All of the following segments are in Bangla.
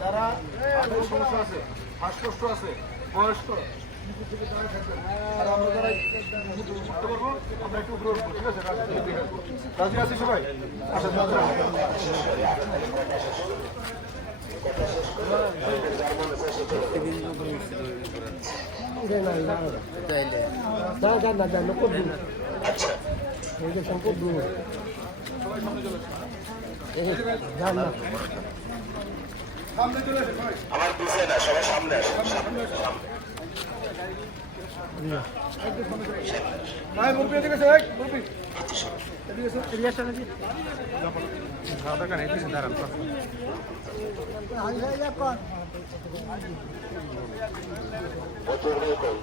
যারা সমস্যা আছে শ্বাসকষ্ট আছে বয়স্ক রাজি আছি সবাই আচ্ছা না না না না নকদ দিন এই যে সম্পদ সবাই আমার সবাই সামনে আসে সামনে। ভাই মুরব্বী এদিকে আছে এই, মুরব্বী এদিকে আছে প্রচুর হয়ে কই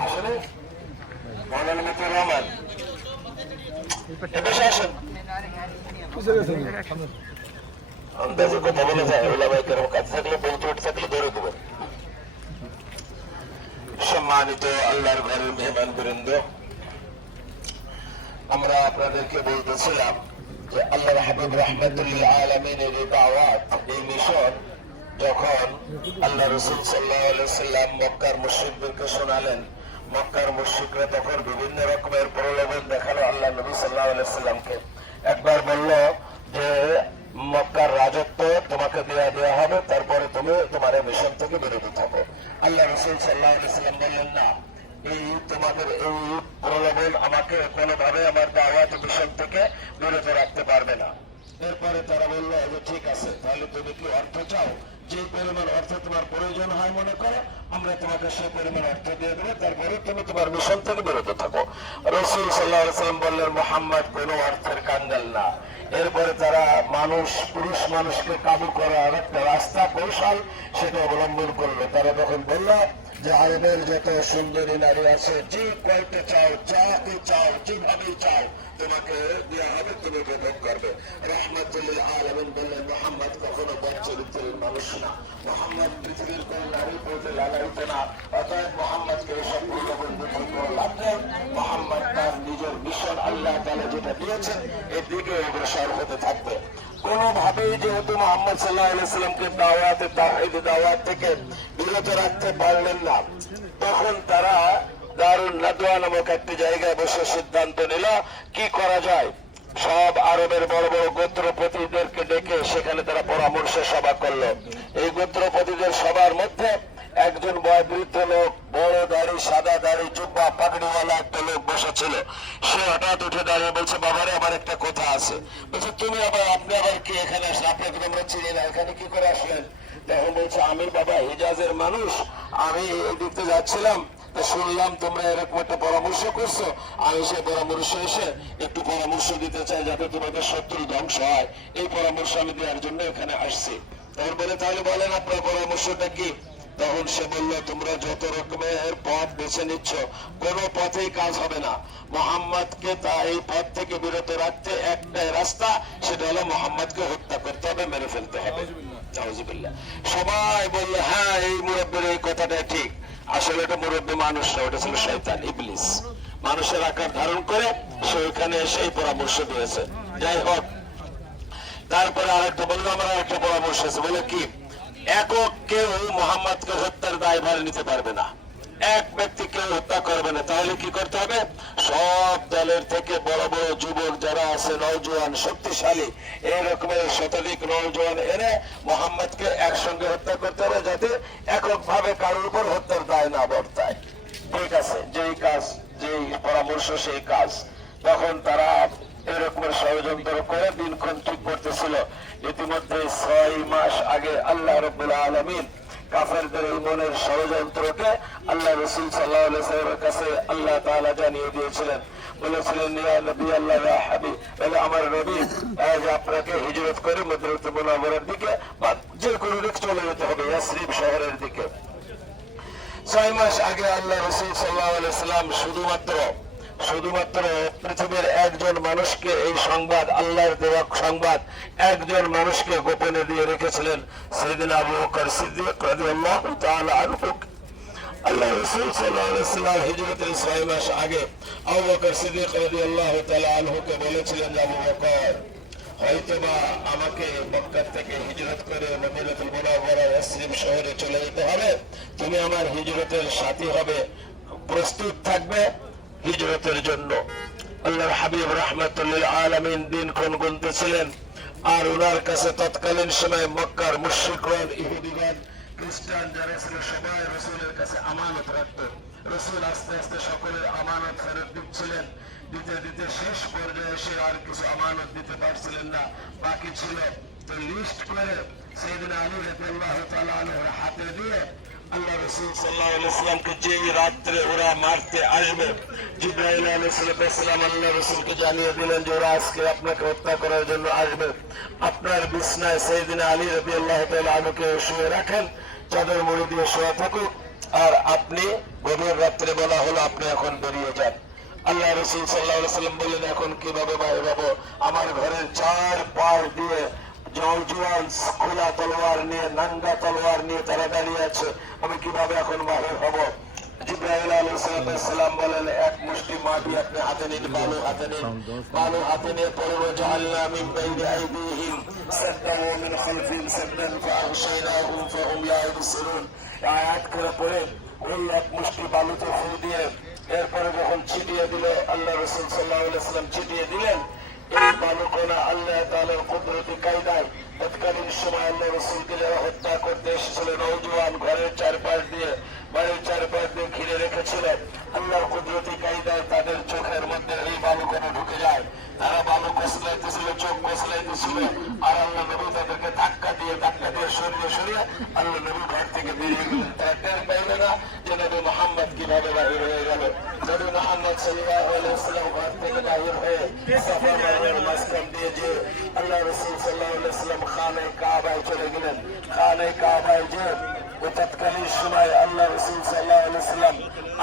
আসলে মৌলানা মিতুর রহমান এদেশে আসেন আন্দাজে কথা বলে যায় ওলামাই কেরম কাজ থাকলে উঠে থাকলে ধরে দেবেন সম্মানিত আল্লাহর ঘরের মেহমান বৃন্দ, আমরা আপনাদেরকে বলতেছিলাম যে আল্লাহ হাবিব রহমতুল্লাহ আলমিনের এই দাওয়াত, এই মিশন যখন আল্লাহ রসুল সাল্লাহ মক্কার মুশ্রিকদেরকে শোনালেন, মক্কার মুশ্রিকরা তখন বিভিন্ন রকমের প্রলোভন দেখাল আল্লাহ নবী সাল্লাহ সাল্লামকে একবার বলল যে মক্কার রাজত্ব তোমাকে দেওয়া দেওয়া হবে, তারপরে তুমি তোমার এই মিশন থেকে বিরত থাকো। আল্লাহ রসুল সাল্লাহ সাল্লাম বললেন, না, এই তোমাদের এই প্রলোভন আমাকে কোনোভাবে আমার দাওয়াত মিশন থেকে বিরত রাখতে পারবে না। এরপরে তারা বলল যে ঠিক আছে, তাহলে তুমি কি অর্থ চাও? যে পরিমাণ অর্থ তোমার প্রয়োজন হয় মনে করো, আমরা তোমাকে সেই পরিমাণ অর্থ দিয়ে দেবো, তারপরে তুমি তোমার মিশন থেকে বিরত থাকো। রসুল সাল্লাহ সাল্লাম বললেন, মোহাম্মদ, কোনো অর্থের কাঙ্গাল না। এরপরে তারা মানুষ, পুরুষ মানুষকে কাবু করার একটা রাস্তা, কৌশল, সেটা অবলম্বন করল। তারা তখন বলল যে আরবের যত সুন্দরী নারী আছে, যে কয়েকটা চাও, যাকে চাও, যেভাবেই চাও তোমাকে দেওয়া হবে তুমি উপভোগ করবে। রহমতুল্লাহ আলমিন বললেন, মোহাম্মদ কখনো বদ চরিত্রের মানুষ না। মোহাম্মদ পৃথিবীর কোন নারী বলতে লাগাইত না। অতএব মোহাম্মদকে এসব মোহাম্মদ তার নিজের মিশন আল্লাহ তালা যেটা দিয়েছেন এর দিকে অগ্রসর হতে থাকবে। কোনোভাবেই যেহেতু মোহাম্মদ সাল্লাহ সাল্লামকে দাওয়াতে দাওয়াত থেকে বিরত রাখতে পারলেন না, তখন তারা দারুল নাদোয়া নামক একটি জায়গায় বসে সিদ্ধান্ত নিল। কি করা যায়? সব আরবের বড় বড় গোত্রপতিদেরকে ডেকে সেখানে তারা পরামর্শ সভা করল। এই গোত্রপতিদের সবার মধ্যে একজন বয়বৃদ্ধ লোক, বড় দাড়ি, সাদা দাড়ি, জুব্বা, পাগড়িওয়ালা একটা লোক বসেছিল। সে হঠাৎ উঠে দাঁড়িয়ে বলছে, বাবারে, আমার একটা কথা আছে। বলছে, তুমি আবার, আপনি আবার কি এখানে আসলে? আপনাকে আমরা চিনি না, এখানে কি করে আসলেন? তখন বলছে, আমি বাবা হিজাজের মানুষ, আমি এই দিকতে যাচ্ছিলাম শুনলাম তোমরা এরকম একটা পরামর্শ করছ। আমি সে পরামর্শ এসে একটু পরামর্শ দিতে চাই যাতে তোমাদের শত্রু ধ্বংস হয়। এই পরামর্শ আমি দেওয়ার জন্য এখানে আসছি। তখন বলে তাহলে বলেন আপনার পরামর্শটা কি? তখন সে বলল তোমরা যত রকমের পথ বেছে নিচ্ছ কোন পথেই কাজ হবে না। মোহাম্মদকে তা এই পথ থেকে বিরত রাখতে একটাই রাস্তা সেটা হলো মোহাম্মদকে হত্যা করতে হবে মেরে ফেলতে হবে। সবাই বলল হ্যাঁ এই মুরব্বীর এই কথাটা ঠিক। আসলে এটা মুরব্বী মানুষ না ওটা ছিল শয়তান, ইবলিস। মানুষের আকার ধারণ করে সে ওইখানে এসে এই পরামর্শ দিয়েছে। যাই হোক, তারপরে আরেকটা বলল, আমার আরেকটা পরামর্শ আছে। বলে কি, একক কেউ মোহাম্মদকে হত্যার দায়ভার নিতে পারবে না। এক ব্যক্তি কেউ হত্যা করবে না। তাহলে কি করতে হবে? সব দলের থেকে বড় বড় যুবক যারা আছে নৌজওয়ান শক্তিশালী এই শতাধিক নৌজওয়ান এনে মোহাম্মদকে একসঙ্গে হত্যা করতে হবে যাতে এককভাবে কারোর উপর হত্যার দায় না বর্তায়। ঠিক আছে, যেই কাজ, যেই পরামর্শ, সেই কাজ। তখন তারা এরকমের ষড়যন্ত্র করে দিনক্ষণ ঠিক করতেছিল। ইতিমধ্যে ছয় মাস আগে আল্লাহ রবুল্লা আলমিন কাফেরদের এই মনের ষড়যন্ত্রকে আল্লাহ রসুল সাল্লাহ কাছে আল্লাহ তাআলা জানিয়ে দিয়েছিলেন। বলেছিলেন নবী, আল্লাহ হাবিব বলে আমার নবী, আজ আপনাকে হিজরত করে মদিনাতুল মুনাওয়ারার দিকে বা যে চলে যেতে হবে, ইয়াসরিব শহরের দিকে। ছয় মাস আগে আল্লাহ রসুল সাল্লাহ সাল্লাম শুধুমাত্র শুধুমাত্র পৃথিবীর একজন মানুষকে এই সংবাদ, আল্লাহর দেওয়া সংবাদ, একজন মানুষকে গোপনে দিয়ে রেখেছিলেন সেদিন আবু বকর সিদ্দিক রাদিয়াল্লাহু আল্লাহ হিজরতের ছয় মাস আগে আমাকে হিজরত করে শহরে চলে যেতে হবে। তুমি আমার হিজরতের সাথী হবে, প্রস্তুত থাকবে হিজরতের জন্য। আল্লাহর হাবিব রহমতুল্লাহ আলমিন দিনক্ষণ গুনতেছিলেন আর ওনার কাছে তৎকালীন সময় মক্কার মুশ্রিকগণ ইহুদিগণ, খ্রিস্টান যারা ছিল সবাই রসুলের কাছে আমানত রাখত। রসুল আস্তে আস্তে সকলের আমানত ফেরত দিচ্ছিলেন। দিতে দিতে শেষ পর্যায়ে সে আর কিছু আমানত দিতে পারছিলেন না। বাকি ছিল তো লিস্ট করে সেদিন আলী তাআলা আনহুর হাতে দিয়ে আপনার বিছনায় সেইদিন আলী রবি শুয়ে রাখেন, চাদর মুড়ি দিয়ে শোয়া থাকুক। আর আপনি গভীর রাত্রে বলা হলো আপনি এখন বেরিয়ে যান। আল্লাহ রসুল সাল্লাহ সাল্লাম বললেন, এখন কীভাবে বাইরে যাব আমার ঘরের চার পাড় দিয়ে জলজুয়ান খোলা তলোয়ার নিয়ে, নাঙ্গা তলোয়ার নিয়ে তারা দাঁড়িয়ে আছে। আমি কীভাবে এখন বাহির হব? আয়াত করে পড়ে এক মুষ্টি বালুতে দিয়ে, এরপরে যখন ছিটিয়ে দিল, আল্লাহ রসুল সাল্লাহ ছিটিয়ে দিলেন এই ঘরের চারপাশ দিয়ে, বাড়ির চারপাশ দিয়ে ঘিরে রেখেছিলেন, আল্লাহর কুদরতি কায়দায় তাদের চোখের মধ্যে এই বালুকোনা ঢুকে যায়। তারা বালু কসলাইতেছিল চোখ কসলাইতেছিল আর আল্লাহ নবী তাদেরকে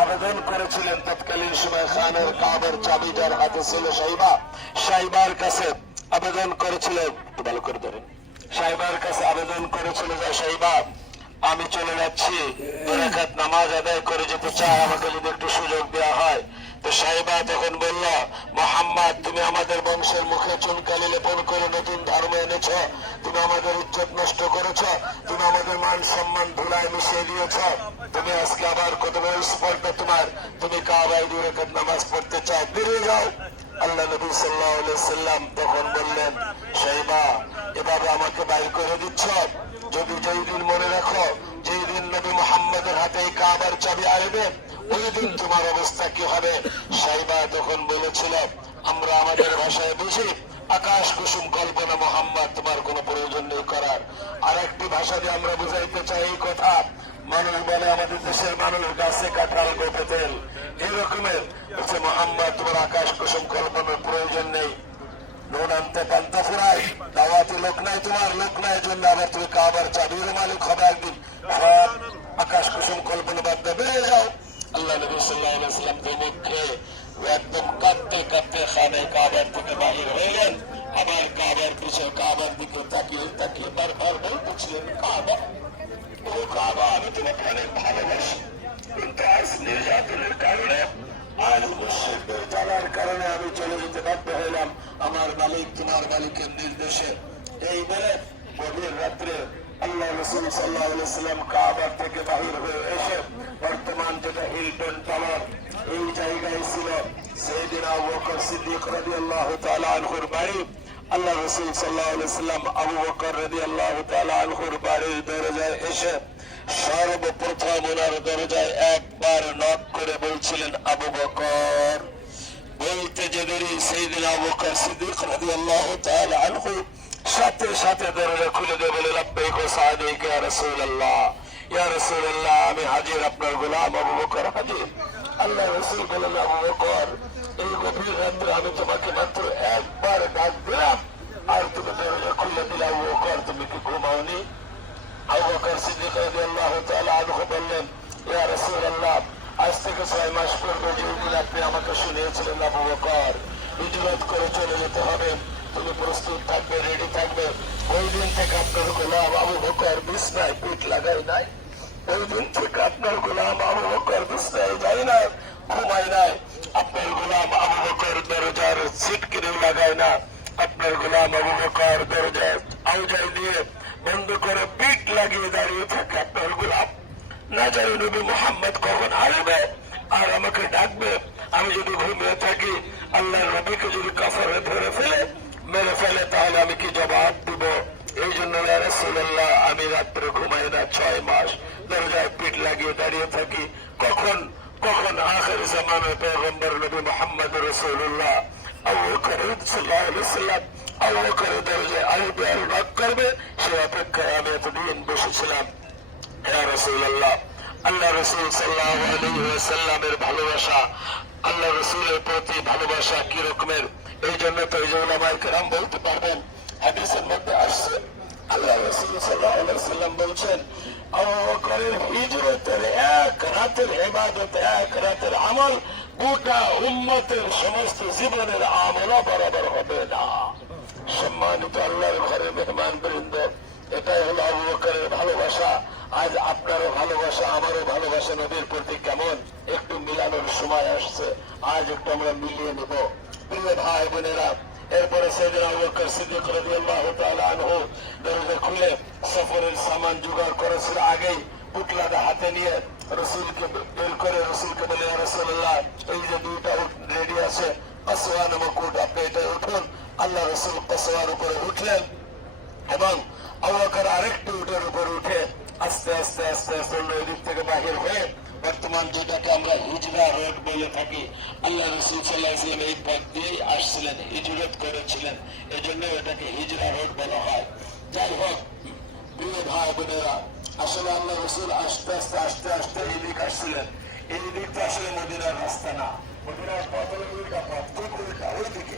আবেদন করেছিলেন তৎকালীন সময় খানের কাবার চাবি যার হাতে ছিল সাইবা। সাইবার কাছে আবেদন করেছিলেন। ভালো করে ধরেন। সাইবার কাছে আবেদন করেছিল যে, সাইবা, আমি চলে যাচ্ছি। দুরাকাত নামাজ আদায় করে যেতে চাই আমাকে যদি একটু সুযোগ দেওয়া হয়। তো সাহেবা তখন বলল, মোহাম্মদ, তুমি আমাদের বংশের মুখে চুনকালি লেপন করে নতুন ধর্ম এনেছ। তুমি আমাদের ইজ্জত নষ্ট করেছ। তুমি আমাদের মান সম্মান ধুলায় মিশিয়ে দিয়েছ। তুমি আজকে আবার কত বড় স্পর্ধা তোমার। তুমি কাবাই দুরাকাত নামাজ পড়তে চাও বেরিয়ে যাও। আল্লাহ নবী সাল্লাহ সাল্লাম তখন বললেন সাহেবা এভাবে আমাকে বাইর করে দিচ্ছ? যদি যেই দিন মনে রাখো, যেই দিন নবী মোহাম্মদের হাতে কাবার চাবি আসবে ওই দিন তোমার অবস্থা কি হবে? সাইবা তখন বলেছিল, আমরা আমাদের ভাষায় বুঝি, আকাশ কুসুম কল্পনা মোহাম্মদ, তোমার কোনো প্রয়োজন নেই করার। আর একটি ভাষা দিয়ে আমরা বুঝাইতে চাই এই কথা, মানুষ বলে আমাদের দেশের মানুষ গাছে কাঁঠাল গোপে তেল। এরকমের হচ্ছে মোহাম্মদ তোমার আকাশ কুসুম কল্পনার প্রয়োজন নেই। নুন আনতে পান্তা ফুরাই দাওয়াতে লোক নাই তোমার, লোক নাই জন্য আবার তুমি কাবার চাবির মালিক হবে একদিন। আকাশ কুসুম কল্পনা বাদ দেবে। যাও। আল্লাহ নবী সাল্লাহ সাল্লাম বিমুখে একদম কাঁদতে কাঁদতে খানে কাবার থেকে বাহির হইলেন। আবার কাবার পিছনে কাবার দিকে তাকিয়ে তাকিয়ে বারবার বলতেছিলেন, কাবা, ও কাবা, আমি তোমাকে অনেক ভালোবাসি। কিন্তু আজ নির্যাতনের কারণে আজ মুসিদের জ্বালার কারণে আমি চলে যেতে বাধ্য হইলাম আমার মালিক তোমার মালিকের নির্দেশে এই বলে গভীর রাত্রে আল্লাহ রসুল সাল্লাহ সাল্লাম কাবার থেকে বাহির হয়ে এসে বর্তমান যেটা হিলটন টাওয়ার এই জায়গায় ছিল সেদিন আবু বকর সিদ্দিক রাদিয়াল্লাহু তাআলা আনহুর বাড়ি আল্লাহ রসুল সাল্লাহ সাল্লাম আবু বকর রাদিয়াল্লাহু তাআলা আনহুর বাড়ির দরজায় এসে সর্বপ্রথম ওনার দরজায় একবার নক করে বলছিলেন, আবু বকর। বলতে যে দেরি সেই দিন আবু বকর সিদ্দিক তাআলা আনহু সাথে সাথে দরজা খুলে দিয়ে বলে লাব্বাইক ওয়া সাদিক ইয়া রাসূলুল্লাহ। ইয়া রাসূলুল্লাহ, আমি হাজির, আপনার গোলাম আবু বকর হাজির। আল্লাহ রাসূল বলেন আবু বকর, এই গভীর রাত্রে আমি তোমাকে মাত্র একবার ডাক দিলাম, আর তুমি দরজা খুলে দিলে, আবু বকর, তুমি কি ঘুমাওনি? আবু সিদ্দিক রাদিয়াল্লাহু তাআলা আনহু বললেন, ইয়া রাসূলুল্লাহ, আজ থেকে ছয় মাস পূর্বে যেদিন আপনি আমাকে শুনিয়েছিলেন আবু বকর হিজরত করে চলে যেতে হবে। তুমি প্রস্তুত থাকবে রেডি থাকবে। ওই দিন থেকে আপনার গোলাম আবু বকর বিছনায় পিঠ লাগাই নাই। ওই দিন থেকে আপনার গোলাম আবু বকর বিছনায় যাই না ঘুমাই নাই। আপনার গোলাম আবু বকর দরজার সিট কিনে লাগায় না। আপনার গোলাম আবু বকর দরজায় আউজাই দিয়ে বন্ধ করে পিঠ লাগিয়ে দাঁড়িয়ে থাকে আপনার গোলাম। না জানি নবী মোহাম্মদ কখন আসবে আর আমাকে ডাকবে। আমি যদি ঘুমিয়ে থাকি, আল্লাহ নবীকে যদি কাফারে ধরে ফেলে, মেরে ফেলে, তাহলে আমি কি জবাব দিব? এই জন্য আমি রাত্রে ঘুমাই না, ছয় মাস দরজায় পিঠ লাগিয়ে দাঁড়িয়ে থাকি। কখন কখন আখের জামানে পেগম্বর নবী মোহাম্মদ রসুল্লাহ আবু সাল্লাল্লাহু আলাইহি সাল্লাম আবু বকর দরজায় আসবে আর ডাক করবে। সে অপেক্ষায় আমি এতদিন বসেছিলাম। ইয়া রাসূলুল্লাহ, আল্লাহ রসুল সাল্লাল্লাহু আলাইহি ওয়াসাল্লামের ভালোবাসা, আল্লাহ রসুলের প্রতি ভালোবাসা কি রকমের? এই জন্য তো এই যে ওলামায়ে কেরাম বলতে পারবেন, হাদিসের মধ্যে আসছে, আল্লাহ রসুল আলাইহি বলছেন হিজরতের এক রাতের ইবাদত, এক রাতের আমল গোটা উম্মতের সমস্ত জীবনের আমলও বরাবর হবে না। সম্মানিত আল্লাহর ঘরে মেহমান বৃন্দ, এটাই হলো আবু বকরের ভালোবাসা। আজ আপনারও ভালোবাসা, আমারও ভালোবাসা নদীর প্রতি কেমন? একটু মিলানোর সময় আসছে, আজ একটু আমরা মিলিয়ে নেব। প্রিয় ভাই বোনেরা, এরপরে সেদিন আবু বকর সিদ্দিক রাদিয়াল্লাহু তাআলা আনহু দরজা খুলে সফরের সামান জোগাড় করেছিল আগেই পুটলাটা হাতে নিয়ে রসুলকে বের করে রসুলকে বলে, "ইয়া রাসূলুল্লাহ, এই যে দুইটা রেডি আছে কসওয়া নামক উট, আপনি এটা উঠুন আল্লাহ রসুল কসওয়ার উপরে উঠলেন এবং অবকার আরেকটি উটের উপর উঠে আস্তে আস্তে আস্তে আস্তে দিক থেকে বাহির হয়ে বর্তমান যেটাকে আমরা হিজরা রোড বলে থাকি, আল্লাহ রসুল সাল্লাহ ইসলাম এই পথ দিয়েই আসছিলেন, হিজরত করেছিলেন। এই জন্য এটাকে হিজরা রোড বলা হয়। যাই হোক, প্রিয় ভাই বোনেরা, আসলে আল্লাহ রসুল আস্তে আস্তে আস্তে আস্তে এই দিক আসছিলেন। এই দিকটা আসলে মদিনার রাস্তা না। মদিনার পথ উল্টা পথ উল্টা ওই দিকে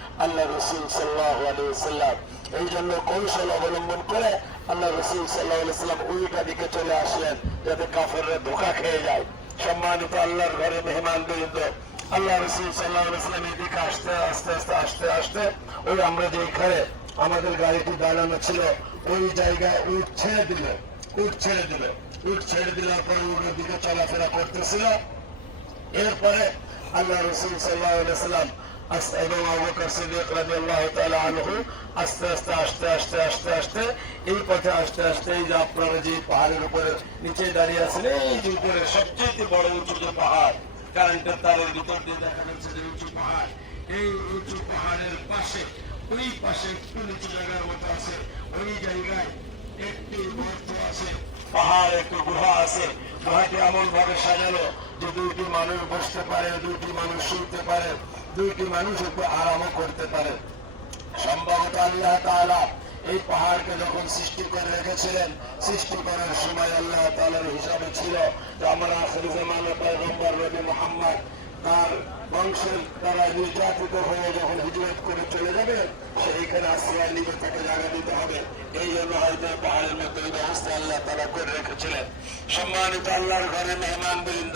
আল্লাহ রসুল সাল্লাহ এই জন্য কৌশল অবলম্বন করে আল্লাহ রসুল সাল্লাহ উল্টা দিকে চলে আসলেন, যাতে কাফেররা ধোকা খেয়ে যায়। সম্মানিত আল্লাহর ঘরে মেহমান বৃন্দ আল্লাহ রসুল সাল্লাহ এদিকে আসতে, আস্তে আস্তে, আসতে আসতে, ওই আমরা যে ঘরে আমাদের গাড়িটি দাঁড়ানো ছিল, ওই জায়গায় উঠ ছেড়ে দিল উঠ ছেড়ে দিল। উঠ ছেড়ে দেওয়ার পরে উঠের দিকে চলাফেরা করতেছিল। এরপরে আল্লাহ রসুল সাল্লাহ এবং আস্তে আস্তে আস্তে আস্তে আস্তে আস্তে, এই পথে আস্তে আস্তে এই যে আপনারা যে পাহাড়ের উপরে, নিচে দাঁড়িয়ে আছেন, এই যে উপরে সবচেয়ে বড় উঁচু যে পাহাড়, কারেন্টের তারের ভিতর দিয়ে দেখা যাচ্ছে যে উঁচু পাহাড়। এই উঁচু পাহাড়ের পাশে, ওই পাশে একটু নিচু জায়গার মতো আছে, ওই জায়গায় একটি গর্ত আছে, পাহাড়, একটু গুহা আছে। গুহাটি এমন ভাবে সাজানো যে দুইটি মানুষ বসতে পারে, দুইটি মানুষ শুনতে পারে। দুইটি মানুষ একটু আরামও করতে পারে। সম্ভবত আল্লাহ তাআলা এই পাহাড়কে যখন সৃষ্টি করে রেখেছিলেন, সৃষ্টি করার সময় আল্লাহ তাআলার হিসাবে ছিল যে আমরা জামানে পয়গম্বর নবী মুহাম্মদ, তার বংশের দ্বারা নির্যাতিত হয়ে যখন হিজরত করে চলে যাবে, সেইখানে আশ্রয় নিবে তাকে জায়গা দিতে হবে। এই জন্য হয়তো পাহাড়ের মধ্যে এই ব্যবস্থা আল্লাহ তারা করে রেখেছিলেন। সম্মানিত আল্লাহর ঘরে মেহমান বৃন্দ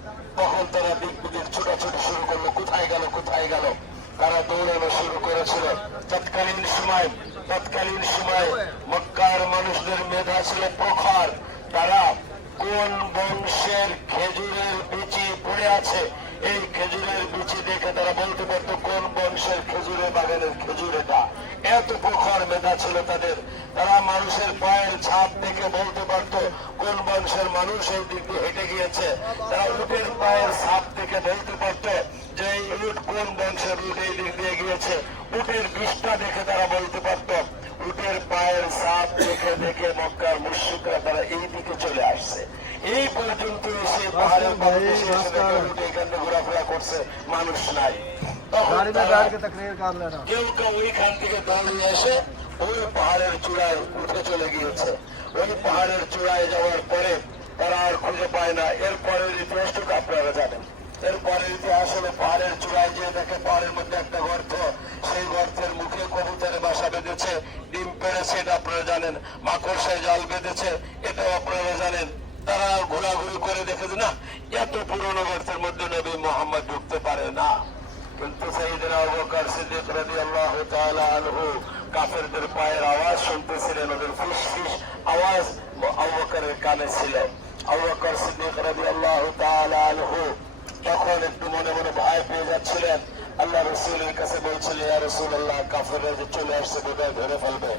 তখন তারা দিক বিদিক ছোটাছুটি শুরু করল। কোথায় গেল কোথায় গেল? তারা দৌড়ানো শুরু করেছিল? তৎকালীন সময় তৎকালীন সময় মক্কার মানুষদের মেধা ছিল প্রখর। তারা কোন বংশের খেজুরের বিচি পড়ে আছে? এই খেজুরের বিচি দেখে তারা বলতে পারতো, কোন বংশের খেজুরের বাগানের খেজুর এটা এত প্রখর মেধা ছিল তাদের। তারা মানুষের পায়ের ছাপ দেখে বলতে পারতো কোন বংশের মানুষ এই দিক দিয়ে হেঁটে গিয়েছে? তারা উটের পায়ের ছাপ দেখে বলতে পারতো যে এই উট কোন বংশের উট এই দিক দিয়ে গিয়েছে? উটের বিষটা দেখে তারা বলতে পারতো উটের পায়ের ছাপ দেখে দেখে মক্কার মুশ্রিকরা তারা এই দিকে চলে আসছে। এই পর্যন্ত এসে পাহাড়ের এসে এখানে ঘোরাফেরা করছে মানুষ নাই। गाड़ी में তারা बैठ के तकरीर कर लेना কেউ কেউ ওইখান থেকে দৌড়িয়ে এসে ওই পাহাড়ের চূড়ায় উঠে চলে গিয়েছে ওই পাহাড়ের চূড়ায় যাওয়ার পরে তারা আর খুঁজে পায় না এরপরের ইতিহাসটুকু আপনারা জানেন এরপরের ইতিহাস হলো পাহাড়ের চূড়ায় যে দেখে পাহাড়ের মধ্যে একটা গর্ত সেই গর্তের মুখে কবুতরে বাসা বেঁধেছে ডিম পেড়েছে এটা আপনারা জানেন মাকড়সায় জাল বেঁধেছে এটাও আপনারা জানেন তারা ঘোরাঘুরি করে দেখেছে না এত পুরনো গর্তের মধ্যে নবী মোহাম্মদ ঢুকতে পারে না কিন্তু আনহু কাফেরদের পায়ের আওয়াজ শুনতেছিলেন, ওদের ফুসফুস আওয়াজ আবু বকরের কানে ছিল। আবু সিদ্দিক রাদিয়াল্লাহু তাআলা আনহু তখন একটু মনে মনে ভয় পেয়ে যাচ্ছিলেন। আল্লাহ রসুলের কাছে বলছিলেন ইয়া রাসূলুল্লাহ, কাফেররা চলে আসছে বোধহয় ধরে ফেলবে।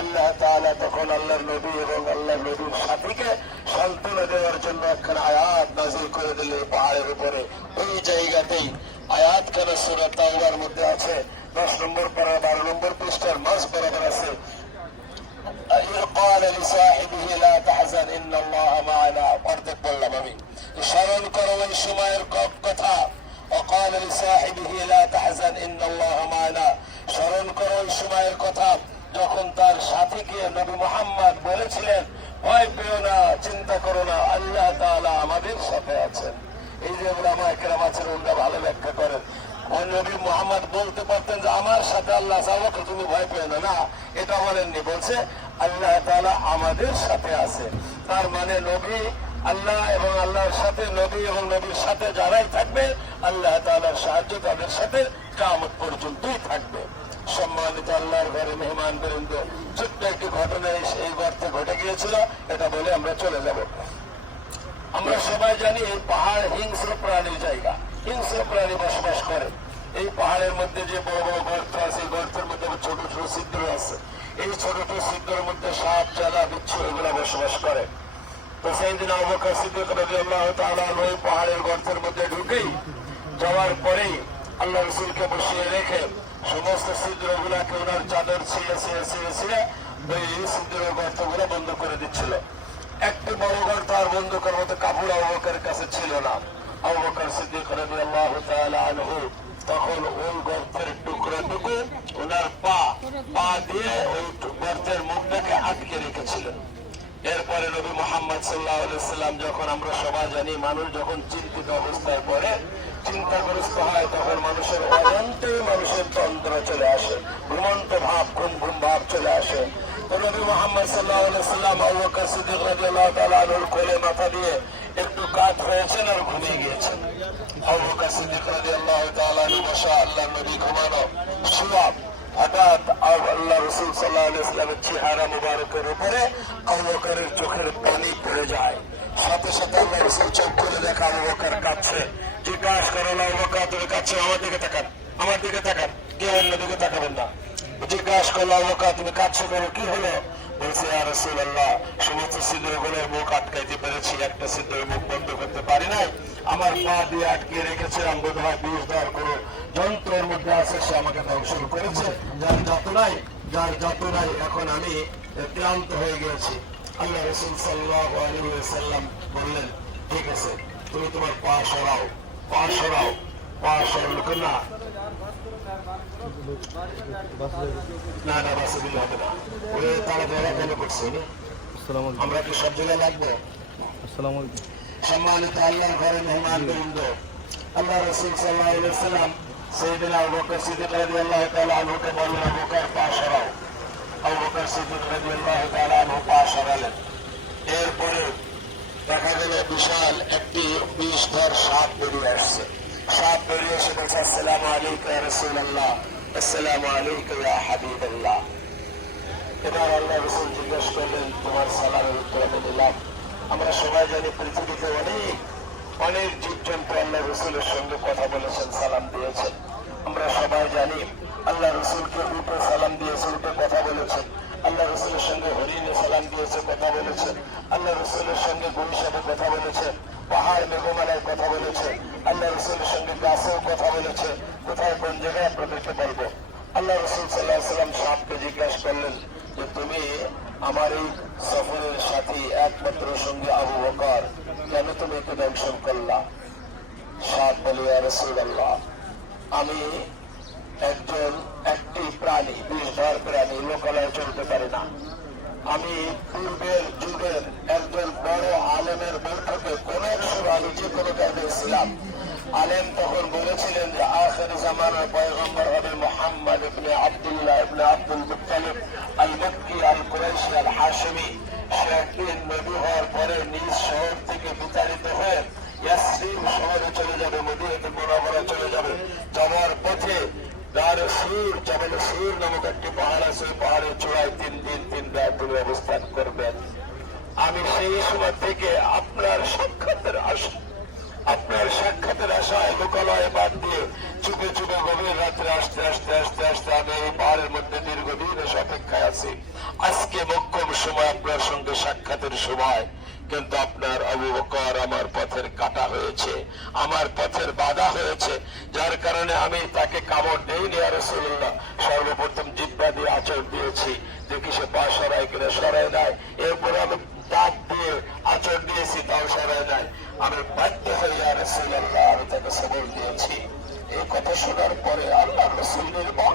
আল্লাহ তাআলা তখন আল্লাহর নবী এবং আল্লাহ নবীর সাথীকে সান্ত্বনা দেওয়ার জন্য একখানা আয়াত নাজিল করে দিলে পাহাড়ের উপরে। ওই জায়গাতেই আয়াত কেন সুরা তাওবার মধ্যে আছে দশ নম্বর পারা বারো নম্বর পৃষ্ঠার মাঝ বরাবর আছে إذ قال لصاحبه لا تحزن إن الله معنا অর্ধেক বললাম আমি স্মরণ করো ওই সময়ের ক- কথা وقال لصاحبه لا تحزن إن الله معنا স্মরণ করো ওই সময়ের কথা যখন তার সাথীকে নবী মোহাম্মদ বলেছিলেন ভয় পেও না চিন্তা করো না আল্লাহ তাআলা আমাদের সাথে আছেন এই যে ওলামা একরাম আছেন ওনারা ভালো ব্যাখ্যা করেন। বলতে পারতেন যে, আমার সাথে আল্লাহ তুমি ভয় পেও না। না, এটা বলেননি। বলছে, আল্লাহ আমাদের সাথে আছে। তার মানে নবী আল্লাহ এবং আল্লাহর সাথে, নবী এবং নবীর সাথে যারাই থাকবে, আল্লাহ তাআলার সাহায্য তাদের সাথে কামত পর্যন্তই থাকবে। সম্মানিত আল্লাহর ঘরে মেহমান বৃন্দ ছোট্ট একটি ঘটনা এই গর্তে ঘটে গিয়েছিল, এটা বলে আমরা চলে যাব। আমরা সবাই জানি এই পাহাড় হিংস্র প্রাণীর জায়গা। হিংস্র প্রাণী বসবাস করে। এই পাহাড়ের মধ্যে যে বড় বড় গর্ত আছে গর্তের মধ্যে ছোট ছোট ছিদ্র আছে। এই ছোট ছোট ছিদ্রের মধ্যে সাপ চালা বিচ্ছু এগুলো বসবাস করে। তো সেই দিন অবকাশ আনহু ওই পাহাড়ের গর্তের মধ্যে ঢুকেই যাওয়ার পরেই আল্লাহ রসুলকে বসিয়ে রেখে সমস্ত ছিদ্রগুলাকে ওনার চাদর ছিঁড়ে ছিঁড়ে ছিঁড়ে ছিঁড়ে ওই বন্ধ করে দিচ্ছিল। একটি বড় আর বন্ধ করার মতো কাপড় কাছে ছিল না। সিদ্দিক আনহু তখন ওই গর্তের ওনার পা পা দিয়ে ওই গর্তের মুখটাকে আটকে রেখেছিলেন। এরপরে নবী মোহাম্মদ সাল্লাহ সাল্লাম যখন আমরা সবাই জানি, মানুষ যখন চিন্তিত অবস্থায় পড়ে, চিন্তাগ্রস্ত হয়, তখন মানুষের অজান্তেই মানুষের তন্ত্র চলে আসে, ঘুমন্ত ভাব, ঘুম ঘুম ভাব চলে আসে। নবী মোহাম্মদ সাল্লাহ সাল্লাম আবু বকর সিদ্দিক রাদিয়াল্লাহু তাআলা আনহুর কোলে মাথা দিয়ে একটু কাত হয়েছেন আর ঘুমিয়ে গিয়েছেন। আবু বকর সিদ্দিক রাদিয়াল্লাহু তাআলা আনহু বসা আল্লাহ নবী ঘুমানো শুয়া হঠাৎ আল্লাহ রসুল সাল্লাহ ইসলামের চেহারা মুবারকের উপরে আবু বকরের চোখের পানি পড়ে যায়। সাথে সাথে আল্লাহ রসুল চোখ খুলে দেখা আবু বকর কাঁদছে। জিজ্ঞাসা করো না আবু বকর তুমি কাঁদছো আমার দিকে তাকান, আমার দিকে তাকান। কে অন্য দিকে তাকাবেন না। জিজ্ঞাসা করল আবু তুমি কাঁদছো কেন? কি হলো? বলছে আর রসুল আল্লাহ সমস্ত ছিদ্রগুলোর মুখ আটকাইতে পেরেছি, একটা ছিদ্রের মুখ বন্ধ করতে পারি নাই। আমার পা দিয়ে আটকে রেখেছিলাম বোধ হয় বিষ দেওয়ার কোনো যন্ত্রের মধ্যে আছে, সে আমাকে ধ্বংস করেছে। যার যত নাই, যার যত নাই, এখন আমি ক্লান্ত হয়ে গিয়েছি। আল্লাহ রসুল সাল্লাহ সাল্লাম বললেন, ঠিক আছে, তুমি তোমার পা সরাও পা সরাও, পা সরাল না। না না বাসে দিলে হবে না। ওই তারা যারা কেন করছে? আসসালামু আলাইকুম আমরা কি সব জায়গায় লাগবো? আসসালামু আলাইকুম সম্মানিত আল্লাহর ঘরে মেহমান বৃন্দ আল্লাহ রসুল সাল্লাহ সাল্লাম সেইদিন আবু বকর সিদ্দিক রাদিয়াল্লাহু তাআলা আনহুকে বললেন আবু বকর পা সরাও আবু বকর সিদ্দিক রাদিয়াল্লাহু তাআলা আনহু পা সরালেন এরপরে দেখা গেল বিশাল একটি বিষধর সাপ বেরিয়ে আসছে। সাপ বেরিয়ে এসে বলছে আসসালামু আলাইকুম রাসূলুল্লাহ। আসসালামু আলাইকুম ইয়া হাবিবাল্লাহ। এবার আল্লাহ রসুল জিজ্ঞেস করলেন, তোমার সালামের উত্তর আমি দিলাম। আমরা সবাই জানি পৃথিবীতে অনেক অনেক জীবজন্তু আল্লাহ রসুলের সঙ্গে কথা বলেছেন, সালাম দিয়েছেন। আমরা সবাই জানি আল্লাহ রসুলকে উঠে সালাম দিয়েছে, উঠে কথা বলেছেন। আল্লাহ রসুলের সঙ্গে হরিণে সালাম দিয়েছে, কথা বলেছেন। আল্লাহ রসুলের সঙ্গে গুলশাবে কথা বলেছেন। পাহাড় মেঘমালায় কথা বলেছে। আল্লাহ রসুলের সঙ্গে গাছেও কথা বলেছে। কোথায় কোন জায়গায় আপনাদেরকে বলব? আল্লাহ রসুল সাল্লাহ সাল্লাম সাপকে জিজ্ঞাসা করলেন যে, তুমি আমার এই সফরের সাথী একমাত্র সঙ্গে আবু বকর, কেন তুমি একে দংশন করলা? সাপ বলে রসুল আল্লাহ আমি একজন একটি প্রাণী বিষধর প্রাণী, লোকালয়ে চলতে পারে না। আমি পূর্বের যুগের একজন বড় আলেমের বৈঠকে কোন সময় আমি যে কোনো জায়গায় ছিলাম। আলেম তখন বলেছিলেন যে, আখের জামানার পয়গম্বর হবে মোহাম্মদ ইবনে আব্দুল্লাহ ইবনে আব্দুল মুত্তালিব আল মক্কি আল কুরাইশি আল হাশমি সে একদিন নবী হওয়ার পরে নিজ শহর থেকে বিতাড়িত হয়ে ইয়াসরিন শহরে চলে যাবে মদিনাতে মোনাফারা চলে যাবে। যাওয়ার পথে দারে সুর জবল নামক একটি পাহাড় আছে। ওই পাহাড়ের চূড়ায় তিন দিন, তিন রাত তিনি অবস্থান করবেন। আমি সেই সময় থেকে আপনার সাক্ষাতের আশা, আপনার সাক্ষাতের আশায় লোকালয়ে বাদ দিয়ে চুপে চুপে গভীর রাত্রে আসতে আসতে আসতে আসতে আমি এই পাহাড়ের মধ্যে দীর্ঘদিন অপেক্ষায় আছি। আজকে মক্ষম সময় আপনার সঙ্গে সাক্ষাতের সময়। কিন্তু আপনার আবু বকর আমার পথের কাটা হয়েছে, আমার পথের বাধা হয়েছে, যার কারণে আমি তাকে কামড় দেইনি আর রসুল্লাহ সর্বপ্রথম জিব্বা দিয়ে আচর দিয়েছি, দেখি সে পা সরাই কিনা সরাই নাই। এরপরে আমি দাঁত দিয়ে আচর দিয়েছি, তাও সরাই নাই। আমি বাধ্য হয়ে আর রসুল্লাহ আমি তাকে সবল দিয়েছি। এই কথা শোনার পরে আল্লাহ রসুল নির্মল